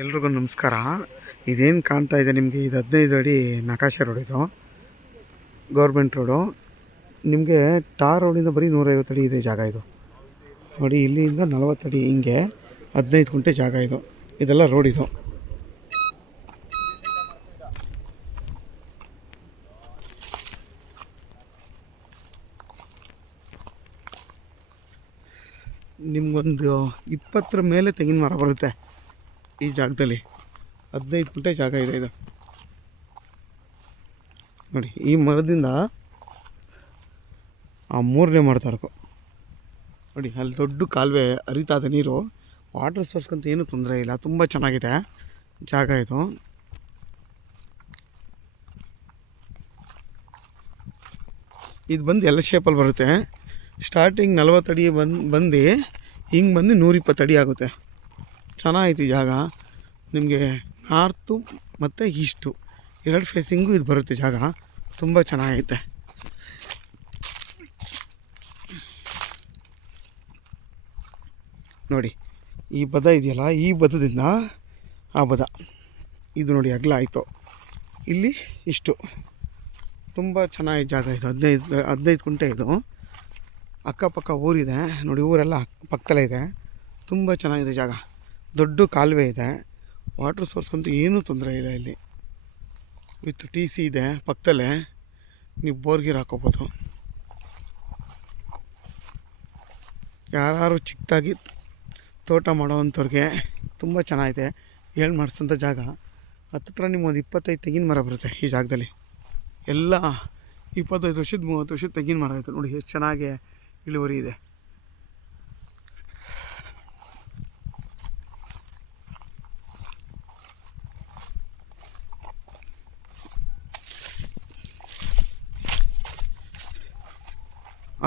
ಎಲ್ರಿಗೂ ನಮಸ್ಕಾರ. ಇದೇನು ಕಾಣ್ತಾ ಇದೆ ನಿಮಗೆ, ಇದು 15 ಅಡಿ ನಕಾಶೆ ರೋಡ್. ಇದು ಗೌರ್ಮೆಂಟ್ ರೋಡು. ನಿಮಗೆ ಟಾರ್ ರೋಡಿಂದ ಬರೀ 150 ಅಡಿ ಇದೆ ಜಾಗ. ಇದು ನೋಡಿ, ಇಲ್ಲಿಂದ 40 ಅಡಿ ಹಿಂಗೆ 15 ಗುಂಟೆ ಜಾಗ. ಇದೆಲ್ಲ ರೋಡ್. ಇದು ನಿಮ್ಗೊಂದು 20 ಮೇಲೆ ತೆಂಗಿನ ಮರ ಬರುತ್ತೆ ಈ ಜಾಗದಲ್ಲಿ. 15 ಗುಂಟೆ ಜಾಗ ಇದೆ. ಇದು ನೋಡಿ, ಈ ಮರದಿಂದ ಆ 3ನೇ ಮರ ತನಕ ನೋಡಿ, ಅಲ್ಲಿ ದೊಡ್ಡ ಕಾಲುವೆ ಹರಿತಾ ಇದೆ ನೀರು. ವಾಟರ್ ಸೋರ್ಸ್ಗಂತ ಏನೂ ತೊಂದರೆ ಇಲ್ಲ, ತುಂಬ ಚೆನ್ನಾಗಿದೆ ಜಾಗ. ಇದು ಬಂದು ಎಲ್ಲ ಶೇಪಲ್ಲಿ ಬರುತ್ತೆ. ಸ್ಟಾರ್ಟಿಂಗ್ 40 ಅಡಿ ಬಂದು ಹಿಂಗೆ ಬಂದು 120 ಅಡಿ ಆಗುತ್ತೆ. ಚೆನ್ನಾಗೈತಿ ಜಾಗ. ನಿಮಗೆ ನಾರ್ತು ಮತ್ತು ಈಸ್ಟು 2 ಫೇಸಿಂಗು ಇದು ಬರುತ್ತೆ ಜಾಗ. ತುಂಬ ಚೆನ್ನಾಗೈತೆ. ನೋಡಿ, ಈ ಬದ ಇದೆಯಲ್ಲ, ಈ ಬದದಿಂದ ಆ ಬದ ಇದು ನೋಡಿ ಅಗಲ ಆಯಿತು. ಇಲ್ಲಿ ಇಷ್ಟು ತುಂಬ ಚೆನ್ನಾಗಿ ಜಾಗ. ಇದು 15 ಗುಂಟೆ. ಇದು ಅಕ್ಕಪಕ್ಕ ಊರಿದೆ ನೋಡಿ, ಊರೆಲ್ಲ ಪಕ್ಕದಲ್ಲೇ ಇದೆ. ತುಂಬ ಚೆನ್ನಾಗಿದೆ ಜಾಗ. ದೊಡ್ಡ ಕಾಲುವೆ ಇದೆ. ವಾಟರ್ ಸೋರ್ಸ್ಗಂತೂ ಏನೂ ತೊಂದರೆ ಇಲ್ಲ. ಇಲ್ಲಿ ವಿತ್ TC ಇದೆ ಪಕ್ಕದಲ್ಲೇ. ನೀವು ಬೋರ್ಗಿರ್ ಹಾಕೋಬೋದು. ಯಾರು ಚಿಕ್ಕದಾಗಿ ತೋಟ ಮಾಡೋವಂಥವ್ರಿಗೆ ತುಂಬ ಚೆನ್ನಾಗಿದೆ. ಹೇಳಿ ಮಾಡಿಸೋಂಥ ಜಾಗ. ಹತ್ತಿರ ನಿಮ್ಗೊಂದು 25 ತೆಂಗಿನ ಮರ ಬರುತ್ತೆ ಈ ಜಾಗದಲ್ಲಿ. ಎಲ್ಲ 25 ವರ್ಷದ 30 ವರ್ಷದ ತೆಂಗಿನ ಮರ ಆಯಿತು. ನೋಡಿ ಎಷ್ಟು ಚೆನ್ನಾಗಿ ಇಳುವರಿ ಇದೆ.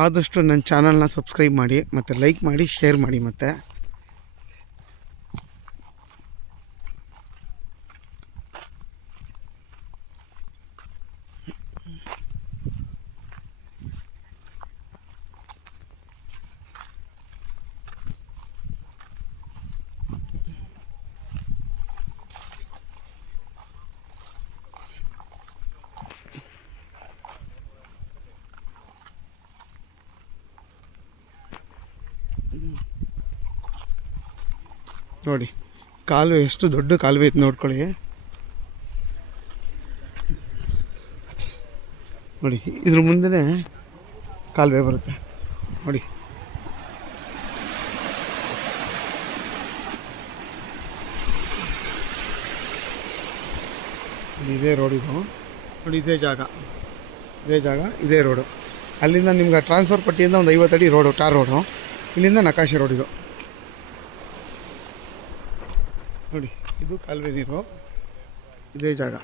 ಆದಷ್ಟು ನನ್ನ ಚಾನಲ್ನ ಸಬ್ಸ್ಕ್ರೈಬ್ ಮಾಡಿ, ಮತ್ತು ಲೈಕ್ ಮಾಡಿ, ಶೇರ್ ಮಾಡಿ. ಮತ್ತು ನೋಡಿ, ಕಾಲುವೆ ಎಷ್ಟು ದೊಡ್ಡ ಕಾಲುವೆ ಐತೆ ನೋಡ್ಕೊಳ್ಳಿ. ನೋಡಿ, ಇದ್ರ ಮುಂದೆ ಕಾಲುವೆ ಬರುತ್ತೆ ನೋಡಿ. ಇದೇ ರೋಡ್. ಇದು ನೋಡಿ, ಇದೇ ಜಾಗ, ಇದೇ ರೋಡು. ಅಲ್ಲಿಂದ ನಿಮ್ಗೆ ಟ್ರಾನ್ಸ್ಫರ್ ಪಟ್ಟಿಯಿಂದ ಒಂದು 50 ಅಡಿ ರೋಡು, ಟಾರ್ ರೋಡು. ಇಲ್ಲಿಂದ ನಕಾಶೆ ರೋಡ್. ಇದು ನೋಡಿ, ಇದು ಕಾಲುವೆ ನೀರು, ಇದೇ ಜಾಗ.